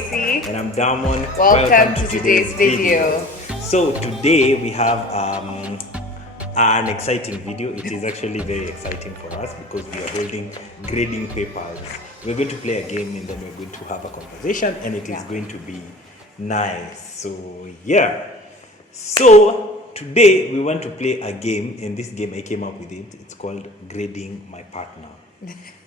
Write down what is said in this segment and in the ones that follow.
Casey. And I'm Damon. Welcome to today's video. So today we have an exciting video. It is actually very exciting for us because we are holding grading papers. We're going to play a game and then we're going to have a conversation and it is going to be nice. So yeah. So today we want to play a game, and this game I came up with it. It's called Grading My Partner.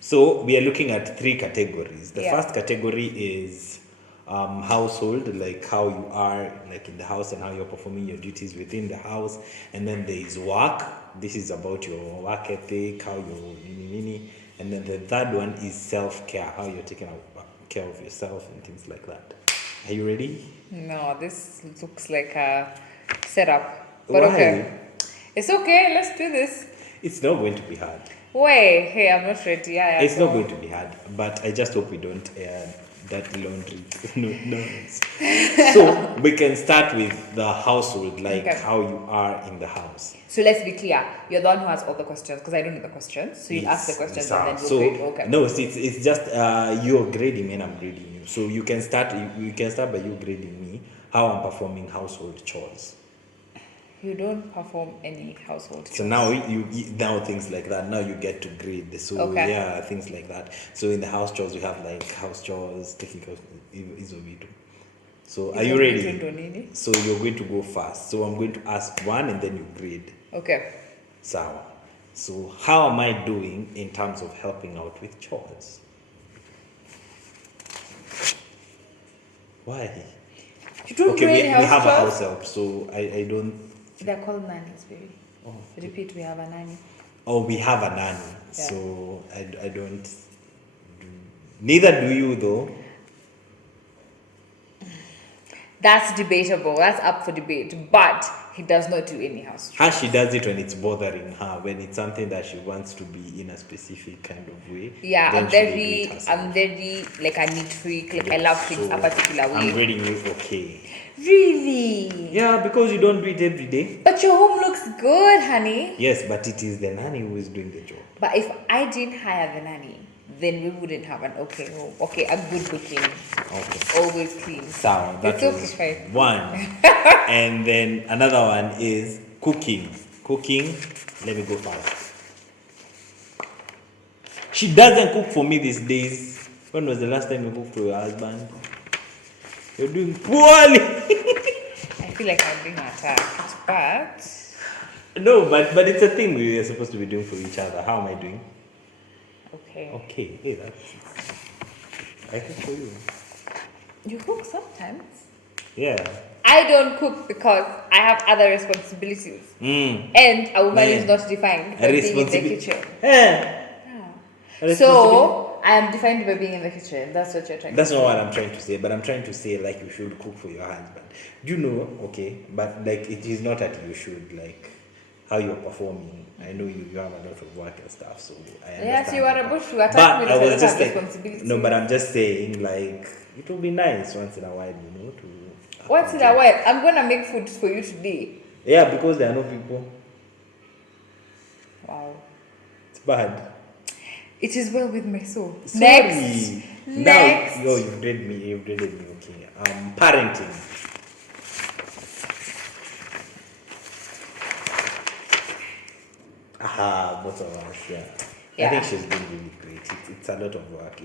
So we are looking at three categories. The first category is household, like how you are like in the house and how you're performing your duties within the house. And then there is work. This is about your work ethic, how you nini. And then the third one is self-care, how you're taking care of yourself and things like that. Are you ready? No, this looks like a setup. But Why? okay. It's okay, let's do this. It's not going to be hard. Wait, hey, I'm not ready. It's not going to be hard, but I just hope we don't air dirty laundry. no. So we can start with the household, like how you are in the house. So let's be clear. You're the one who has all the questions because I don't know the questions. So you ask the questions and then we'll grade. Okay. No, it's just you're grading me and I'm grading you. So you can start by you grading me how I'm performing household chores. You don't perform any household chores. So now now things like that. Now you get to grade. So yeah, things like that. So in the house chores we have like house chores, taking care of Izovido. So are you ready? So you're going to go first. So I'm going to ask one and then you grade. Okay. So how am I doing in terms of helping out with chores? Why? You don't do any we have chores? a house help, so I don't. They're called nannies, baby. Oh. Repeat, we have a nanny. Oh, we have a nanny. Yeah. So I don't do. Neither do you, though. That's debatable. That's up for debate. But he does not do any house chores. How she does it when it's bothering her, when it's something that she wants to be in a specific kind of way. Yeah, I'm very like a neat freak. Like I love things a particular way. I'm grading you okay. Really? Yeah, because you don't do it every day. But your home looks good, honey. Yes, but it is the nanny who is doing the job. But if I didn't hire the nanny, then we wouldn't have an okay home. Okay, a good looking. Okay. Always clean. So that is okay. One. And then another one is cooking. Cooking, let me go first. She doesn't cook for me these days. When was the last time you cooked for your husband? You're doing poorly. I feel like I'm being attacked, but... No, but it's a thing we are supposed to be doing for each other. How am I doing? Okay. Hey, that's... I cook for you. You cook sometimes? Yeah. I don't cook because I have other responsibilities. And a woman is not defined by being in the kitchen. So, I am defined by being in the kitchen. That's what you're trying to say. That's not what I'm trying to say, but I'm trying to say like you should cook for your husband. Do you know? Okay, but like it is not that you should, like how you're performing. I know you have a lot of work and stuff, so I understand. Yeah, so you are about to attack me with a responsibility. No, but I'm just saying like it will be nice once in a while, to. Once in a while, I'm gonna make food for you today. Yeah, because there are no people. Wow. It's bad. It is well with my soul. Sorry. Next. Now, you've graded me. Okay. Parenting. Both of us. Yeah. I think she's been really great. It's a lot of work.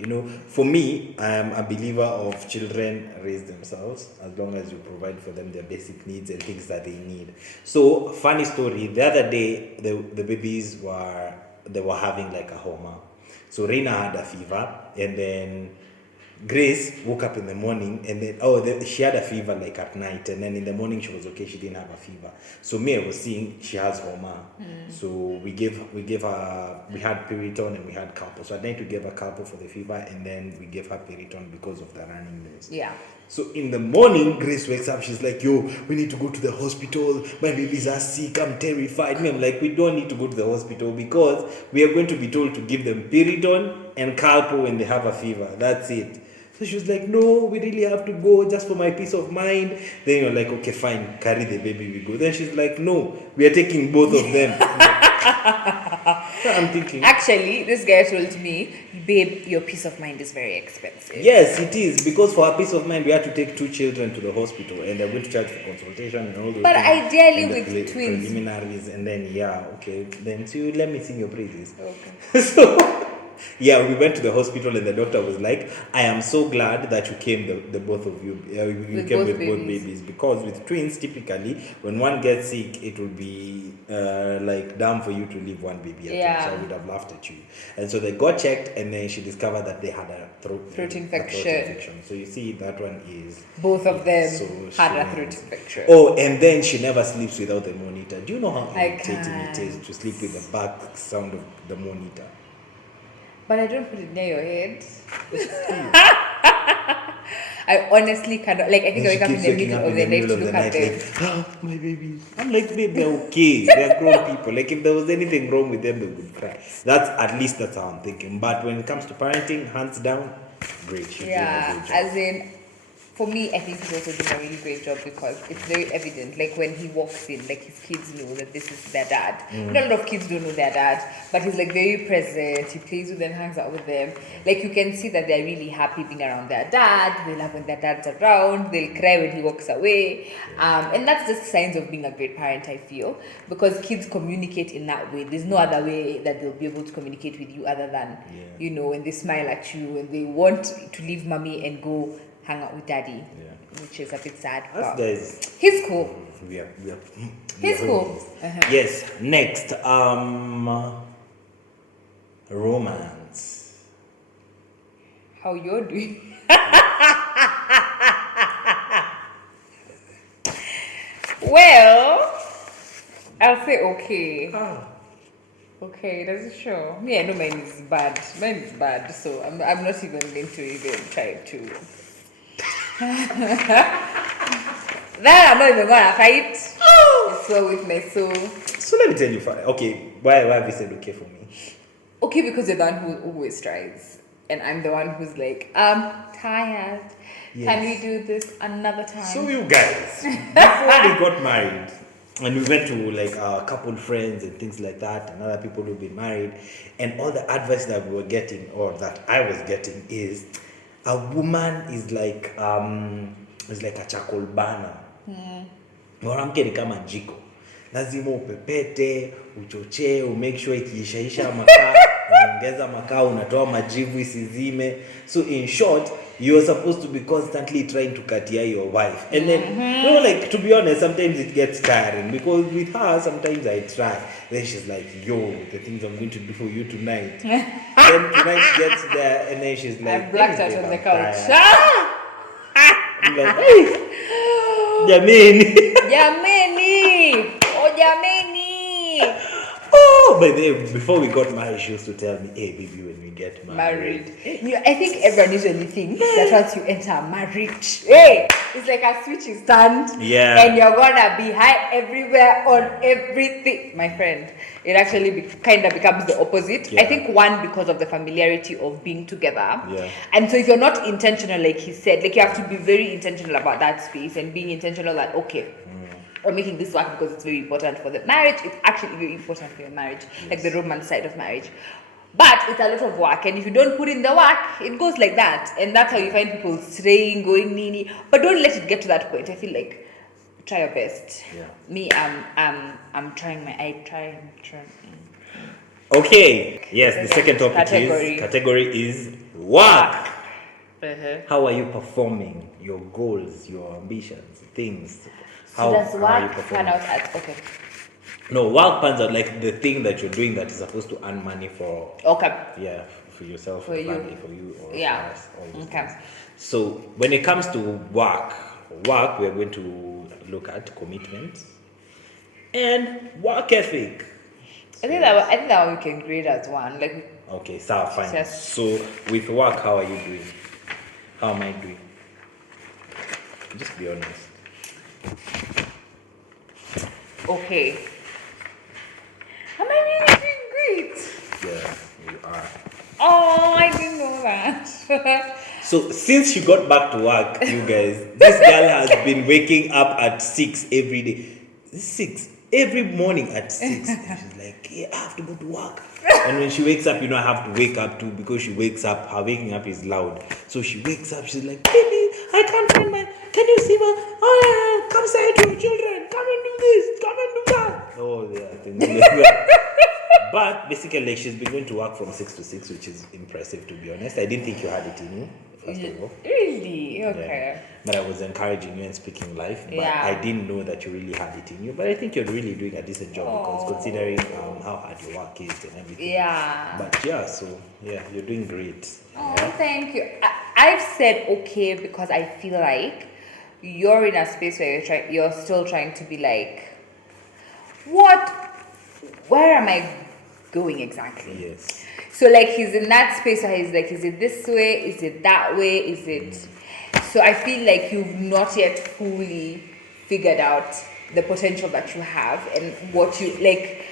For me, I'm a believer of children raise themselves as long as you provide for them their basic needs and things that they need. So, funny story. The other day, the babies were having like a homa. So Reina had a fever, and then Grace woke up in the morning, and then she had a fever like at night, and then in the morning she was okay. She didn't have a fever. So I was seeing she has homa. So we had Piriton and we had Calpo. So at night we gave her Calpo for the fever, and then we gave her Piriton because of the running nose. Yeah. So in the morning, Grace wakes up. She's like, "Yo, we need to go to the hospital. My babies are sick. I'm terrified." I'm like, "We don't need to go to the hospital because we are going to be told to give them Piriton and Calpo when they have a fever. That's it." So she was like, no, we really have to go just for my peace of mind. Then you're like, okay, fine, carry the baby, we go. Then she's like, no, we are taking both of them. So I'm thinking. Actually, this guy told me, babe, your peace of mind is very expensive. Yes, it is. Because for our peace of mind, we had to take 2 children to the hospital and they're going to charge for consultation and all those But things. ideally and with twins. Preliminaries and then, yeah, okay. Then, so you let me sing your praises. Okay. So, yeah, we went to the hospital and the doctor was like, I am so glad that you came, the both of you. You came with both babies. Because with twins, typically, when one gets sick, it will be like dumb for you to leave one baby at home. So I would have laughed at you. And so they got checked and then she discovered that they had a throat infection. So you see, that one is... Both of them so had a throat infection. Oh, and then she never sleeps without the monitor. Do you know how irritating it is to sleep with the back sound of the monitor? But I don't put it near your head. I honestly cannot. Like, I think I wake up in the middle of the night to look at them. Like, oh, my baby. I'm like, babe, they're okay. They're grown people. Like, if there was anything wrong with them, they would cry. At least that's how I'm thinking. But when it comes to parenting, hands down, great. Yeah, as in, for me, I think he's also doing a really great job because it's very evident. Like when he walks in, like his kids know that this is their dad. Not a lot of kids don't know their dad, but he's like very present. He plays with them, hangs out with them. Like you can see that they're really happy being around their dad. They love when their dad's around. They'll cry when he walks away. And that's just signs of being a great parent, I feel, because kids communicate in that way. There's no other way that they'll be able to communicate with you other than, you know, when they smile at you and they want to leave mommy and go hang out with daddy, which is a bit sad. He's cool. He's cool. Yes. Next, romance. How you're doing? Well, I'll say okay. Okay, that's sure. Me, I know mine is bad. Mine is bad, so I'm not even going to even try to. That I'm not even gonna fight. It's well with my soul. So let me tell you, okay, why have you said okay for me? Okay, because you're the one who always tries, and I'm the one who's like, I'm tired. Yes. Can we do this another time? So you guys, before we got married, and we went to like our couple friends and things like that, and other people who've been married, and all the advice that we were getting, or that I was getting, is a woman is like a charcoal burner. Mwanamke ni kama jiko. Lazima upepete, uchochee, make sure ikiishaisha makaa, unaongeza makaa, unatoa majivu isizime. So in short, you're supposed to be constantly trying to katia your wife. And then, you know, like, to be honest, sometimes it gets tiring. Because with her, sometimes I try. Then she's like, yo, the things I'm going to do for you tonight. Then tonight gets there, and then she's like, I'm blacked out on the couch. I'm like, hey, Jamini. Oh, Jamini. Oh, but then before we got married, she used to tell me, hey, baby, when we get married. I think everyone usually thinks that once you enter marriage, hey, it's like a switch is turned. Yeah. And you're gonna be high everywhere on everything. My friend, it actually kind of becomes the opposite. Yeah. I think one, because of the familiarity of being together. Yeah. And so if you're not intentional, like he said, like you have to be very intentional about that space and being intentional that, okay, or making this work because it's very important for the marriage. It's actually very important for your marriage, like the romance side of marriage. But it's a lot of work, and if you don't put in the work, it goes like that. And that's how you find people straying, going nini. But don't let it get to that point. I feel like try your best. Yeah. Me, I'm trying I'm trying. Okay. Yes, the second topic category is work. How are you performing your goals, your ambitions, things? So does work pan out at No, work pans out like the thing that you're doing that is supposed to earn money for. Okay. Yeah, for yourself, for you, family, for you, or yeah. for us. All Okay. things. So when it comes to work, we're going to look at commitment and work ethic. I think that one we can grade as one. Like. Okay, so fine. Yes. So with work, how are you doing? How am I doing? Just be honest. Okay. Am I really doing great? Yeah, you are. Oh, I didn't know that. So since she got back to work, you guys, this girl has been waking up at 6 every day. 6 every morning at 6. And she's like, yeah, I have to go to work. And when she wakes up, I have to wake up too, because she wakes up, her waking up is loud. So she wakes up, she's like, baby, I can't find my, can you see my, oh yeah, come say to your children, come and do this, come and do that. Oh yeah, things like that. But basically, like, she's been going to work from 6 to 6, which is impressive, to be honest. I didn't think you had it in you, first of all. Really? Okay. Yeah. But I was encouraging you and speaking life. But Yeah. I didn't know that you really had it in you. But I think you're really doing a decent job, because considering how hard your work is and everything. Yeah. But yeah, so yeah, you're doing great. Oh, Yeah. thank you. I've said okay because I feel like you're in a space where you're still trying to be like, where am I going exactly? Yes. So like he's in that space where he's like, is it this way? Is it that way? Is it? So I feel like you've not yet fully figured out the potential that you have and what you like.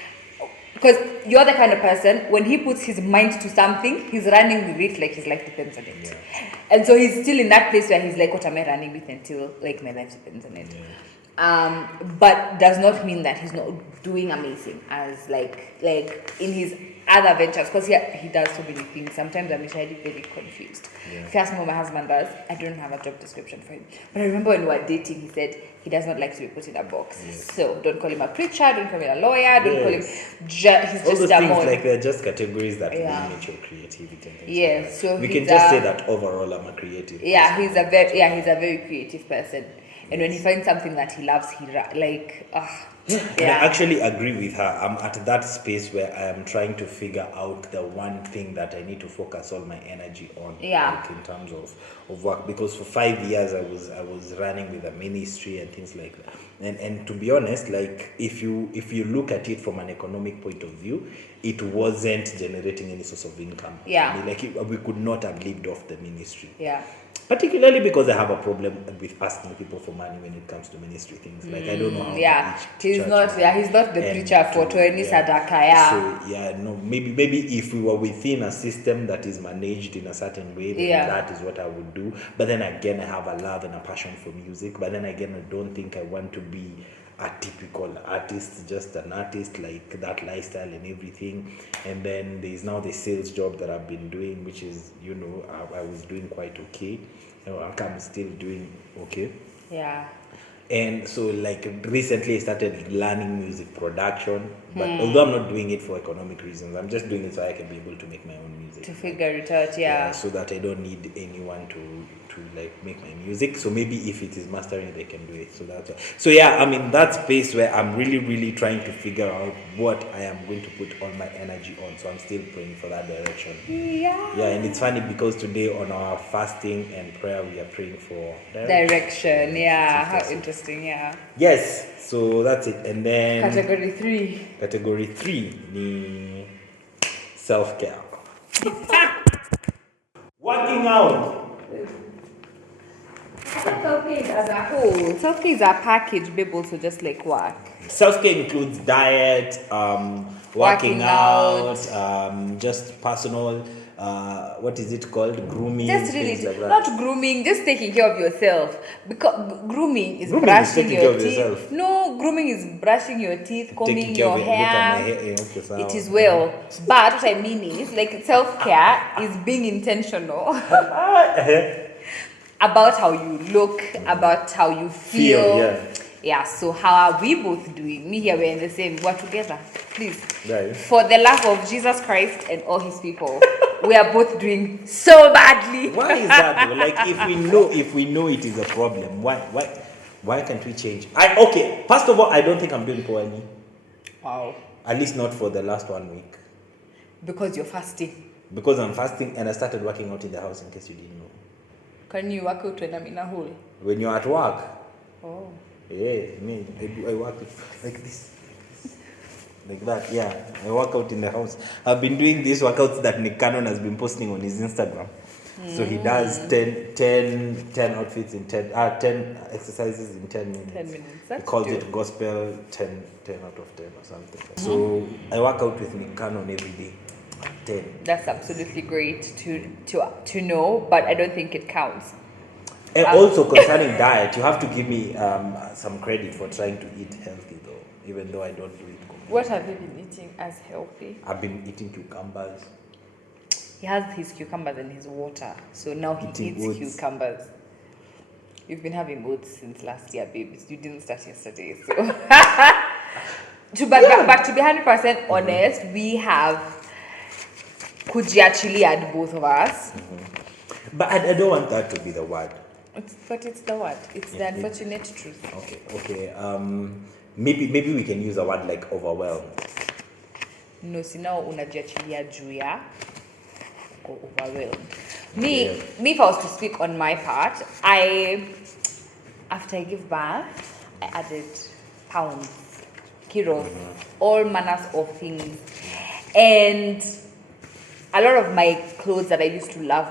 Because you're the kind of person, when he puts his mind to something, he's running with it like his life depends on it. Yeah. And so he's still in that place where he's like, what am I running with until like my life depends on it? Yeah. But does not mean that he's not doing amazing as like in his other ventures, because he does so many things. Sometimes I'm really very confused. Yeah. If you ask me what my husband does, I don't have a job description for him. But I remember when we were dating, he said he does not like to be put in a box. Yes. So don't call him a preacher, don't call him a lawyer, don't call him. He's All just those a things, mod. like, they're just categories that Yeah. limit your creativity and things Yeah, like that. so we he's can just a- say that overall I'm a creative Yeah, person. he's a very creative person. And when he finds something that he loves, And I actually agree with her. I'm at that space where I am trying to figure out the one thing that I need to focus all my energy on. Yeah. Like, in terms of work. Because for 5 years I was running with a ministry and things like that. And to be honest, like, if you look at it from an economic point of view, it wasn't generating any source of income. Yeah. I mean, like, we could not have lived off the ministry. Yeah. Particularly because I have a problem with asking people for money when it comes to ministry things. Like, I don't know how to reach He's church not money. he's not the And preacher for to- Toeni Sadaka, yeah. So no, maybe if we were within a system that is managed in a certain way, then that is what I would do. But then again, I have a love and a passion for music. But then again, I don't think I want to be a typical artist, just an artist, like that lifestyle and everything. And then there's now the sales job that I've been doing, which is, I was doing quite okay. I'm still doing okay. Yeah. And so, like, recently I started learning music production, but although I'm not doing it for economic reasons, I'm just doing it so I can be able to make my own music. To figure it out, yeah. So that I don't need anyone to like make my music. So maybe if it is mastering, they can do it. So that's why. So yeah, I'm in that space where I'm really, really trying to figure out what I am going to put all my energy on. So I'm still praying for that direction. Yeah. Yeah, and it's funny because today on our fasting and prayer, we are praying for Direction, yeah. How interesting, yeah. Yes, so that's it. And then Category 3. category 3 ni self-care. Working out. Self-care is as a whole. Self-care is a package, babe, also just like work. Self-care includes diet, working out, just personal, what is it called? Grooming, Just really, things like that. not grooming, just taking care of yourself. Because grooming is Grooming is brushing taking your care of teeth. yourself. No, grooming is brushing your teeth, combing Taking care your of it. Look at my hair. hair. Okay, so It is well. But what I mean is, like, self-care is being intentional about how you look, about how you feel. Yeah, so how are we both doing? Me here, we're in the same. We're together. Please. Right. For the love of Jesus Christ and all his people, we are both doing so badly. Why is that though? Like, if we know it is a problem, why can't we change? Okay, first of all, I don't think I'm doing poorly. Wow. At least not for the last 1 week. Because you're fasting. Because I'm fasting and I started working out in the house, in case you didn't know. Can you work out when I'm in a hole? When you're at work, Oh. yeah, I work like this. Like that, yeah. I work out in the house. I've been doing these workouts that Nick Cannon has been posting on his Instagram. So he does 10 outfits in 10 exercises in 10 minutes. 10 minutes. He That's calls good. it gospel 10 out of 10 or something. So I work out with Nick Cannon every day. 10. That's absolutely great to know, but I don't think it counts. And also concerning diet, you have to give me some credit for trying to eat healthy though, even though I don't do it completely. What have you been eating as healthy? I've been eating cucumbers. He has his cucumbers and his water, so now he Eating eats oats. cucumbers. You've been having oats since last year, babes. You didn't start yesterday, so. But to be 100% honest, we have Kuji chili at both of us. But I don't want that to be the word. But it's the word. It's the unfortunate truth. Okay. Maybe we can use a word like overwhelmed. No, si now unajiachilia juu ya uko overwhelmed. Me, if I was to speak on my part, after I give birth, I added pounds, kilos, all manners of things. And a lot of my clothes that I used to love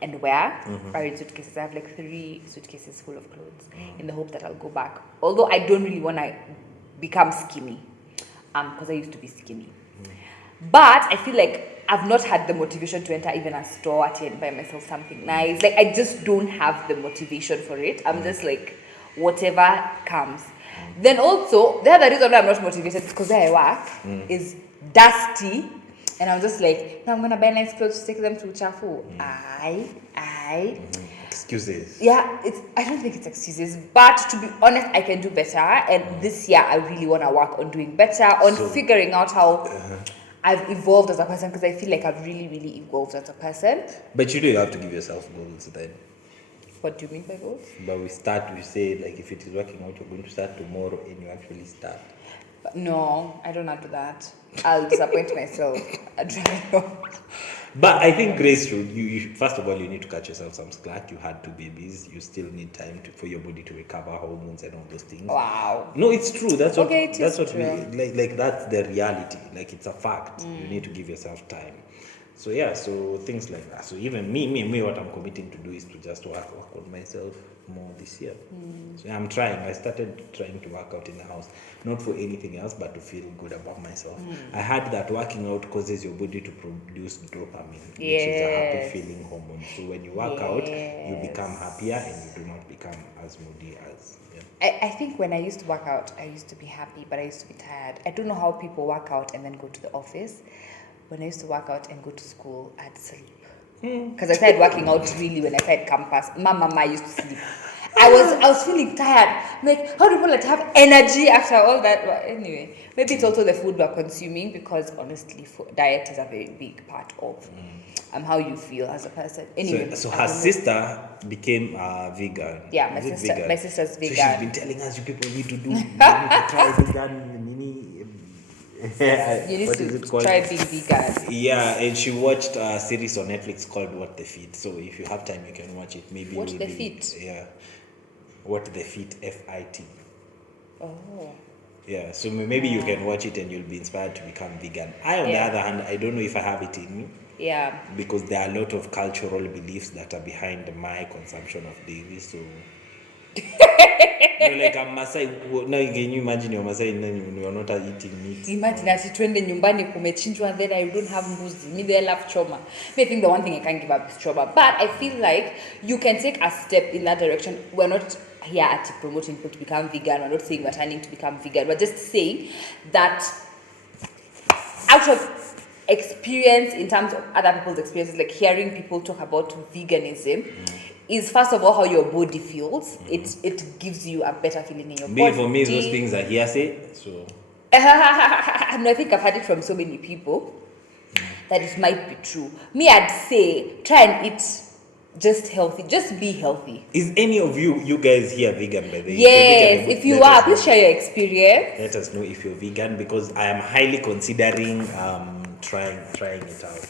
and wear are in suitcases. I have like 3 suitcases full of clothes in the hope that I'll go back. Although I don't really want to become skinny, because I used to be skinny. But I feel like I've not had the motivation to enter even a store and buy myself something nice. Like, I just don't have the motivation for it. I'm just like, whatever comes. Then also, the other reason why I'm not motivated is because where I work is dusty. And I'm just like, no, I'm going to buy nice clothes to take them to Chafu. Excuses. Yeah, I don't think it's excuses. But to be honest, I can do better. And this year, I really want to work on doing better, on figuring out how I've evolved as a person, because I feel like I've really, really evolved as a person. But you have to give yourself goals then. What do you mean by goals? But we say, like, if it is working out, you're going to start tomorrow, and you actually start. But no, I don't have to do that. I'll disappoint myself. But I think, Grace, you first of all, you need to cut yourself some slack. You had 2 babies. You still need time for your body to recover hormones and all those things. Wow. No, it's true. That's what. Okay, that's what true. like. That's the reality. Like, it's a fact. You need to give yourself time. So yeah, so things like that. So even me, what I'm committing to do is to just work on myself more this year. So I'm trying. I started trying to work out in the house, not for anything else, but to feel good about myself. I heard that working out causes your body to produce dopamine, which is a happy feeling hormone. So when you work out, you become happier and you do not become as moody as. Yeah. I think when I used to work out, I used to be happy, but I used to be tired. I don't know how people work out and then go to the office. When I used to work out and go to school, I'd sleep. Because I started working out really when I started campus. Mama used to sleep. I was feeling tired. I'm like, how do people have energy after all that? But anyway, maybe it's also the food we're consuming, because honestly, diet is a very big part of how you feel as a person. Anyway, so her sister became vegan. Yeah, my sister's vegan. So she's been telling us, you people need to try vegan. You need to try being vegan. Yeah, and she watched a series on Netflix called What the Fit. So if you have time, you can watch it. Maybe What the Fit? Yeah, What the Fit, FIT. Oh. Yeah, so maybe you can watch it and you'll be inspired to become vegan. On the other hand, I don't know if I have it in me. Yeah. Because there are a lot of cultural beliefs that are behind my consumption of dairy. So. Like a Maasai. Now can you imagine you're Maasai and you're not eating meat? Imagine that twende nyumbani kumechinjwa, then I don't have mbuzi. Me, they love choma. I think the one thing I can't give up is choma. But I feel like you can take a step in that direction. We're not here at promoting people to become vegan. We're not saying we're turning to become vegan. We're just saying that out of experience, in terms of other people's experiences, like hearing people talk about veganism, is first of all how your body feels. It gives you a better feeling in your body. For me, those things are hearsay. So no, I think I've heard it from so many people that it might be true. Me, I'd say try and eat just healthy. Just be healthy. Is any of you guys here vegan by the way? Yes, if you are, please share your experience. Let us know if you're vegan, because I am highly considering trying it out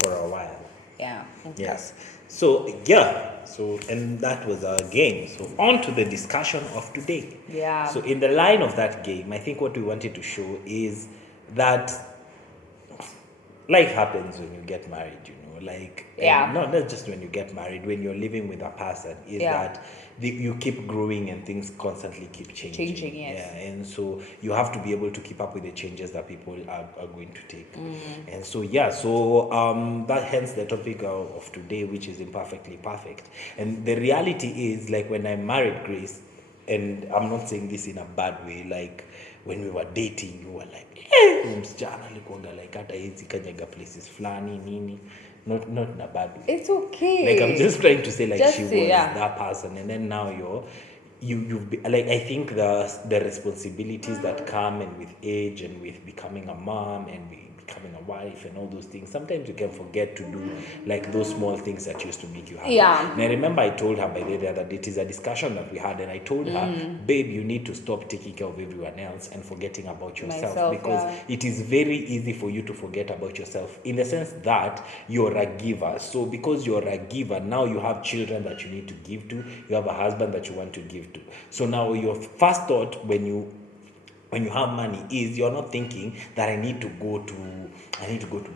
for a while. Yeah. Okay. Yes. So yeah. So, and that was our game. So on to the discussion of today. Yeah. So in the line of that game, I think what we wanted to show is that life happens when you get married, like, Yeah. and not just when you get married, when you're living with a person, is that you keep growing and things constantly keep changing. Yes. Yeah, and so you have to be able to keep up with the changes that people are going to take. And so that hence the topic of today, which is imperfectly perfect. And the reality is, like, when I married Grace, and I'm not saying this in a bad way, like when we were dating, you were like, msichana alikuwaga like hata hizi kanyaga places flani nini, not in a bad way. It's okay. Like, I'm just trying to say, like, just she was that person, and then now you've like, I think the responsibilities that come and with age and with becoming a mom and becoming a wife and all those things, sometimes you can forget to do like those small things that used to make you happy. Yeah. And I remember I told her by the other day, it is a discussion that we had, and I told her, babe, you need to stop taking care of everyone else and forgetting about yourself, because it is very easy for you to forget about yourself, in the sense that you're a giver. So because you're a giver, now you have children that you need to give to, you have a husband that you want to give to. So now your first thought when you have money is, you're not thinking that I need to go to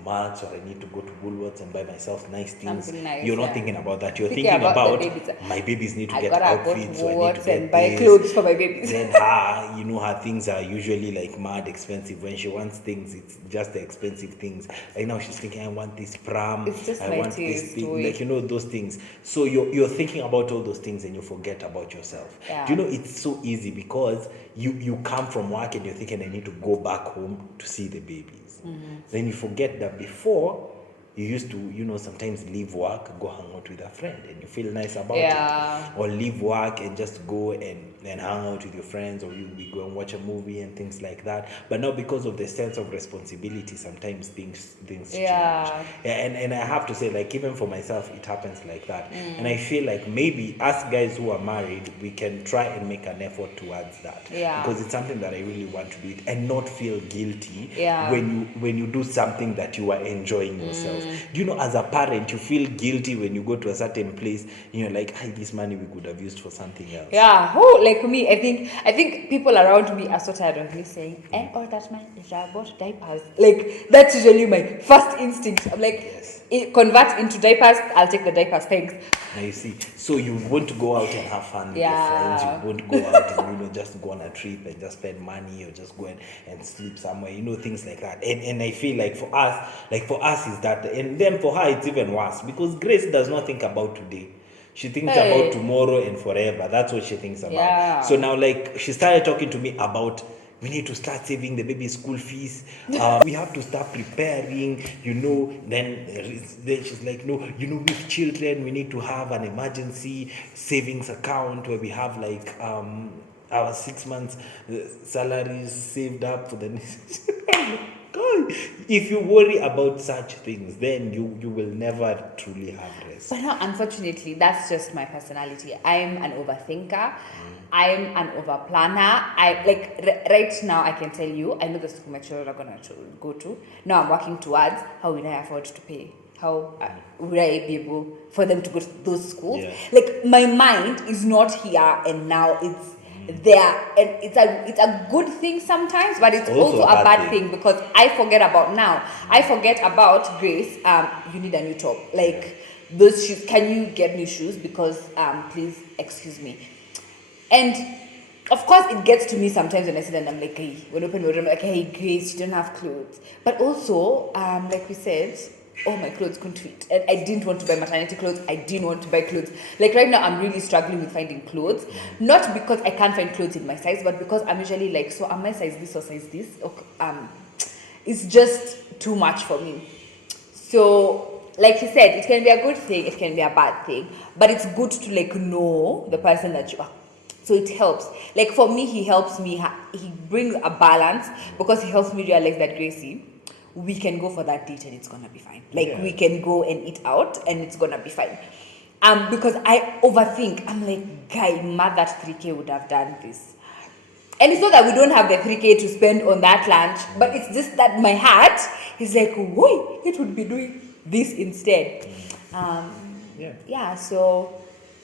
Marks, or I need to go to Woolworths and buy myself nice things. Something nice, you're not thinking about that. You're thinking about about my babies need to I get gotta outfits, so I need to Woolworths get and buy this. clothes for my babies. Then her things are usually like mad expensive. When she wants things, it's just the expensive things. Like now she's thinking, I want this pram, It's just I my want this taste, thing, like, those things. So you're thinking about all those things and you forget about yourself. Yeah. Do you know, it's so easy because you come from work and you're thinking, I need to go back home to see the babies. Then you forget that before you used to, sometimes leave work, go hang out with a friend, and you feel nice about it. Or leave work and just go and hang out with your friends, or we go and watch a movie and things like that. But now, because of the sense of responsibility, sometimes things change. And I have to say, like, even for myself, it happens like that. And I feel like maybe us guys who are married, we can try and make an effort towards that. Because it's something that I really want to do it and not feel guilty when you do something that you are enjoying yourself. Do you know, as a parent, you feel guilty when you go to a certain place and you're like, this money we could have used for something else. Like for me, I think people around me are so tired of me saying, and all that money is I bought diapers. Like, that's usually my first instinct. I'm like, convert into diapers, I'll take the diapers, thanks. Now you see, so you won't go out and have fun with your friends, you won't go out and just go on a trip and just spend money, or just go and sleep somewhere, things like that. And I feel like for us is that, and then for her it's even worse, because Grace does not think about today. She thinks about tomorrow and forever. That's what she thinks about. So now, like, she started talking to me about, we need to start saving the baby's school fees. We have to start preparing, Then she's like, no, with children, we need to have an emergency savings account where we have like our 6 months salaries saved up for the next. God, if you worry about such things, then you will never truly have rest. But no, unfortunately, that's just my personality. I'm an overthinker. I'm an overplanner. Right now, I can tell you, I know the school my children are going to go to. Now I'm working towards how will I afford to pay? How will I be able for them to go to those schools? Like, my mind is not here and now. It's there, and it's a good thing sometimes, but it's also a bad thing, because I forget about now. I forget about Grace. You need a new top. Like, those shoes. Can you get new shoes? Because please excuse me. And of course, it gets to me sometimes when I sit and I'm like, hey, when I open my room, I'm like, hey, Grace, you don't have clothes. But also, like we said, my clothes couldn't fit. And I didn't want to buy maternity clothes. I didn't want to buy clothes. Like, right now, I'm really struggling with finding clothes. Not because I can't find clothes in my size, but because I'm usually like, so am I size this or size this? Okay, it's just too much for me. So, like you said, it can be a good thing, it can be a bad thing. But it's good to, like, know the person that you are. So it helps. Like, for me, he helps me. He brings a balance, because he helps me realize that, Gracie, we can go for that date and it's gonna be fine. Like, we can go and eat out and it's gonna be fine. Because I overthink. I'm like, guy, mad that 3K would have done this. And it's not that we don't have the 3K to spend on that lunch, but it's just that my heart is like, whoa, it would be doing this instead. So.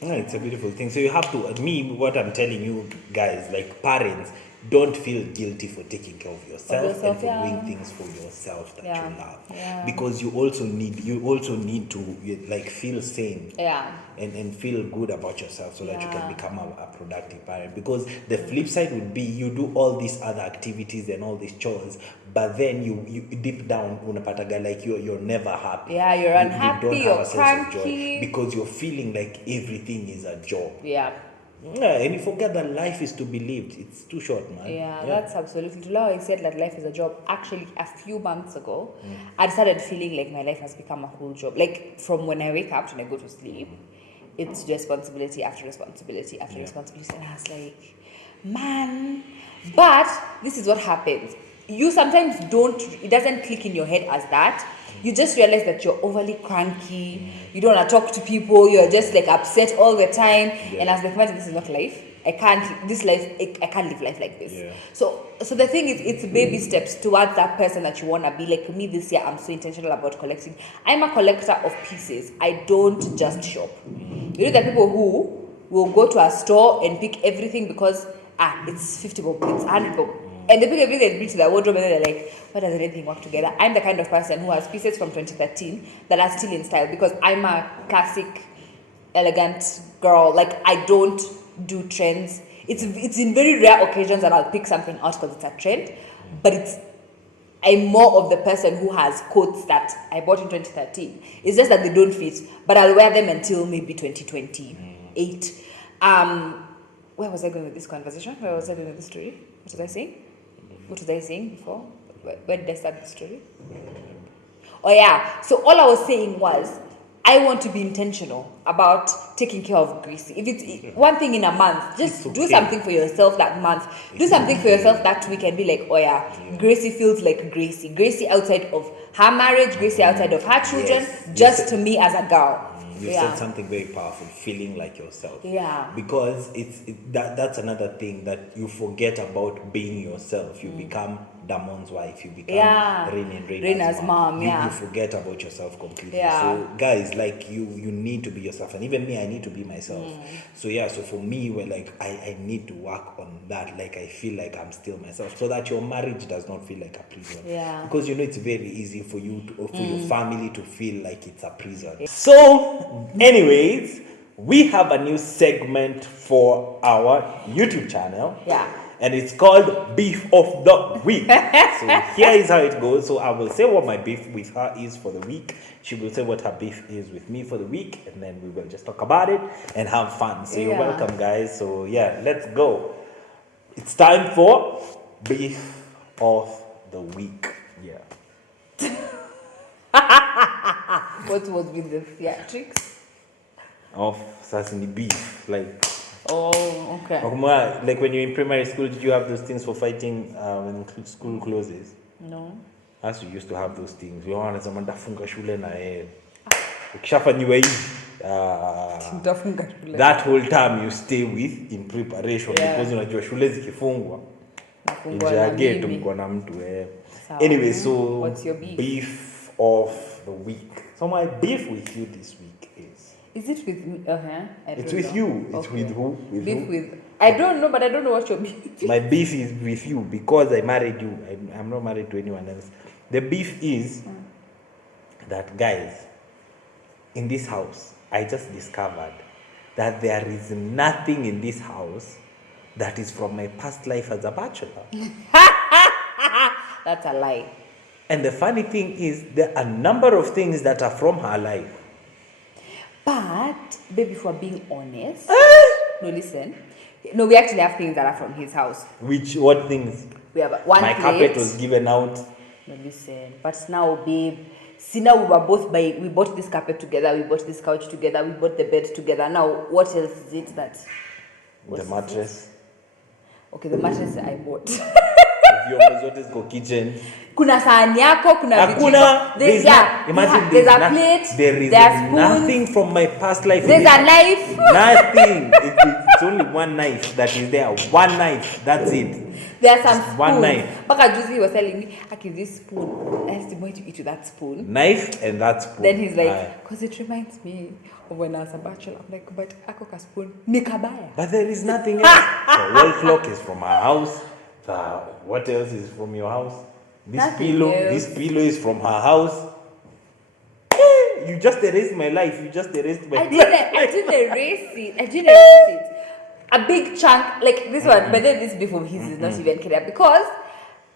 Yeah, it's a beautiful thing. So you have to, what I'm telling you guys, like parents, don't feel guilty for taking care of yourself, and for yeah. doing things for yourself that Yeah. you love. Yeah. Because you also need to like feel sane. Yeah. And feel good about yourself so that you can Yeah. become a productive parent. Because the flip side would be you do all these other activities and all these chores, but then you deep down unapataga like you're never happy. Yeah, you're unhappy, You don't have you're a sense of joy cranky. because you're feeling like everything is a job. Yeah. Yeah, and you forget that life is to be lived. It's too short, man. Yeah, that's absolutely true. I said that life is a job. Actually, a few months ago, I started feeling like my life has become a whole job. Like from when I wake up and I go to sleep, it's responsibility after responsibility after responsibility. And I was like, man. But this is what happens. You sometimes it doesn't click in your head as that. You just realize that you're overly cranky. You don't want to talk to people. You're just like upset all the time. Yeah. And I was like, man, this is not life. I can't live life like this. Yeah. So the thing is, it's baby steps towards that person that you want to be. Like me this year, I'm so intentional about collecting. I'm a collector of pieces. I don't just shop. You know, there are people who will go to a store and pick everything because it's 50 bob, it's 100 bob. And they pick everything and bring to their wardrobe and then they're like, why does anything work together? I'm the kind of person who has pieces from 2013 that are still in style because I'm a classic, elegant girl. Like, I don't do trends. It's in very rare occasions that I'll pick something out because it's a trend, but I'm more of the person who has coats that I bought in 2013. It's just that they don't fit, but I'll wear them until maybe 2028. Where was I going with this conversation? Where was I going with this story? What was I saying? What was I saying before? Where did I start the story? Oh yeah. So all I was saying was, I want to be intentional about taking care of Gracie. If it's one thing in a month, just do something for yourself that month. Do something for yourself that week and be like, oh yeah, Gracie feels like Gracie. Gracie outside of her marriage, Gracie outside of her children, just to me as a girl. You said something very powerful, feeling like yourself. Yeah. Because that's another thing that you forget about being yourself. You become Damon's wife. You become Reina's mom. You forget about yourself completely. Yeah. So guys, like you need to be yourself, and even me, I need to be myself. So so for me, when like I need to work on that. Like I feel like I'm still myself, so that your marriage does not feel like a prison. Yeah. Because it's very easy for you or for your family to feel like it's a prison. So, anyways, we have a new segment for our YouTube channel. Yeah. And it's called Beef of the Week. So here is how it goes. So I will say what my beef with her is for the week. She will say what her beef is with me for the week. And then we will just talk about it and have fun. So you're welcome, guys. So let's go. It's time for Beef of the Week. Yeah. What was with the theatrics? Of Sasini beef. Like, oh, okay. Like when you're in primary school, did you have those things for fighting when school closes? No. As we used to have those things. We wanted someone to funga shule na ukishafanyiwa hivi that whole time you stay with in preparation because unajua shule zikifungwa nje ya gate mko na mtu anyway, so what's your beef of the week? So my beef with you this week is it with me? It's with you. It's with who? With I don't know, but I don't know what your beef is. My beef is with you because I married you. I'm not married to anyone else. The beef is that, guys, in this house, I just discovered that there is nothing in this house that is from my past life as a bachelor. That's a lie. And the funny thing is, there are a number of things that are from her life. But, baby, if we're being honest, no, listen. No, we actually have things that are from his house. What things? We have one My plate. carpet was given out. No, listen. But now, babe, see, now we bought this carpet together, we bought this couch together, we bought the bed together. Now, what else is it that? The mattress. Okay, the mattress I bought. Vyombo zote ziko kitchen. Kuna sahani yako, kuna vijiko. There's a plate, there is nothing from my past life. There's a knife. Nothing. It's only one knife that is there. One knife. That's it. There are some spoons. One knife. Baka Juicy, he was telling me, Aki, this spoon, I asked him, why do you eat with that spoon? Knife and that spoon. Then he's like, because it reminds me of when I was a bachelor. I'm like, but ako ka spoon, nikabaya. But there is nothing else. The wall clock is from our house. What else is from your house? Nothing else. This pillow is from her house. You just erased my life. You just erased my life. I didn't erase it. A big chunk, like this one, but then this before his is not even clear because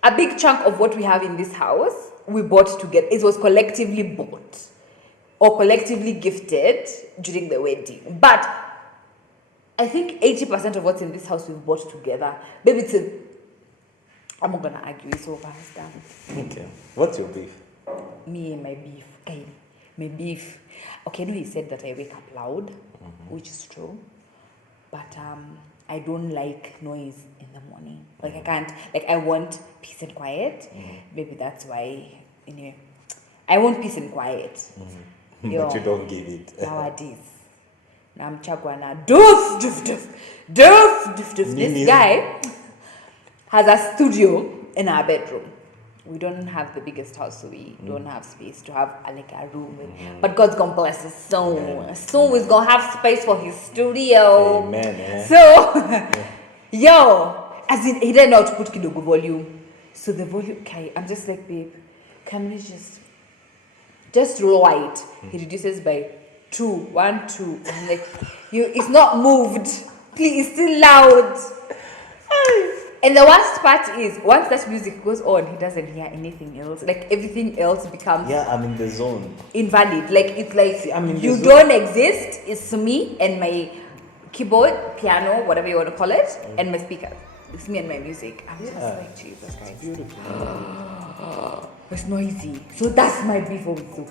a big chunk of what we have in this house we bought together. It was collectively bought or collectively gifted during the wedding. But I think 80% of what's in this house we've bought together. Baby, I'm not gonna argue. It's over. It's done. Okay. What's your beef? Me and my beef. Okay, my beef. Okay, no, he said that I wake up loud, which is true. But I don't like noise in the morning. Like I can't. Like I want peace and quiet. Maybe that's why. Anyway, I want peace and quiet. But you don't give it. Nowadays. Now I'm chagwana. Doof. This guy has a studio in our bedroom. We don't have the biggest house, so we don't have space to have like a room. But God's gonna bless his soon. Soon he's gonna have space for his studio. Amen. So, yo, as in he didn't know how to put kidogo volume. So the volume, okay, I'm just like, babe, can we just lower it? He reduces by 2, 1, 2. I'm like, it's not moved. Please, it's still loud. And the worst part is, once that music goes on, he doesn't hear anything else. Like, everything else becomes... Yeah, I'm in the zone. Invalid. Like, it's like, you zone. don't exist. It's me and my keyboard, piano, whatever you want to call it, and my speakers. It's me and my music. I'm just like, Jesus Christ. It's beautiful. It's noisy. So that's my beef with Zoom.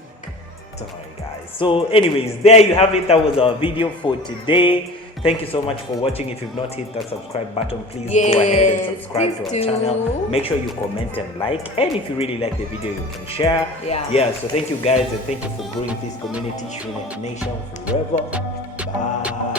Sorry, guys. So, anyways, there you have it. That was our video for today. Thank you so much for watching. If you've not hit that subscribe button, please go ahead and subscribe to our channel. Make sure you comment and like. And if you really like the video, you can share. Yeah. So thank you guys, and thank you for growing this community. Shunet Nation forever. Bye.